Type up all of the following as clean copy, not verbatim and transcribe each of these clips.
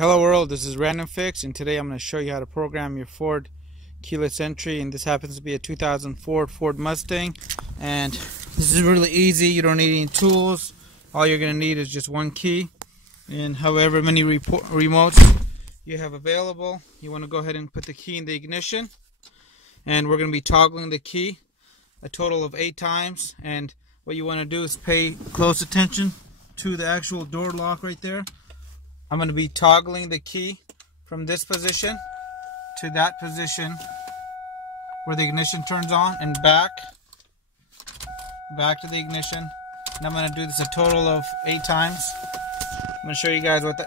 Hello world, this is RandomFIX, and today I'm going to show you how to program your Ford keyless entry, and this happens to be a 2004 Ford Mustang, and this is really easy. You don't need any tools. All you're going to need is just one key and however many remotes you have available. You want to go ahead and put the key in the ignition, and we're going to be toggling the key a total of 8 times. And what you want to do is pay close attention to the actual door lock right there. I'm going to be toggling the key from this position to that position where the ignition turns on, and back to the ignition. And I'm going to do this a total of 8 times. I'm going to show you guys what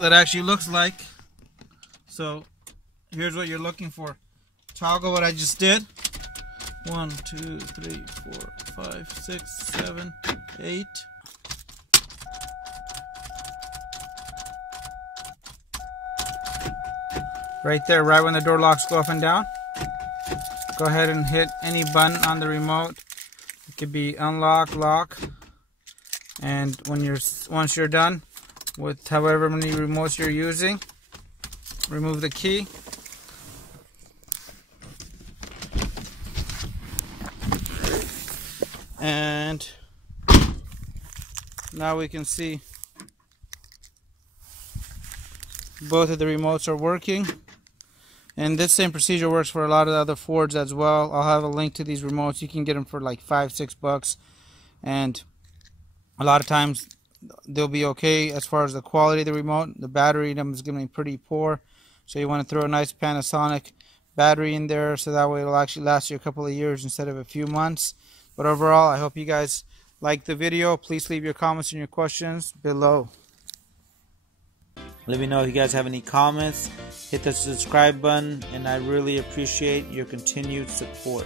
that actually looks like. So here's what you're looking for. Toggle what I just did. 1, 2, 3, 4, 5, 6, 7, 8. Right there, right when the door locks go up and down. Go ahead and hit any button on the remote. It could be unlock, lock, and once you're done with however many remotes you're using, remove the key. And now we can see both of the remotes are working. And this same procedure works for a lot of the other Fords as well. I'll have a link to these remotes. You can get them for like $5-6, and a lot of times they'll be okay as far as the quality of the remote. The battery in them is going to be pretty poor, so you want to throw a nice Panasonic battery in there so that way it'll actually last you a couple of years instead of a few months. But overall, I hope you guys liked the video. Please leave your comments and your questions below. Let me know if you guys have any comments. Hit the subscribe button, and I really appreciate your continued support.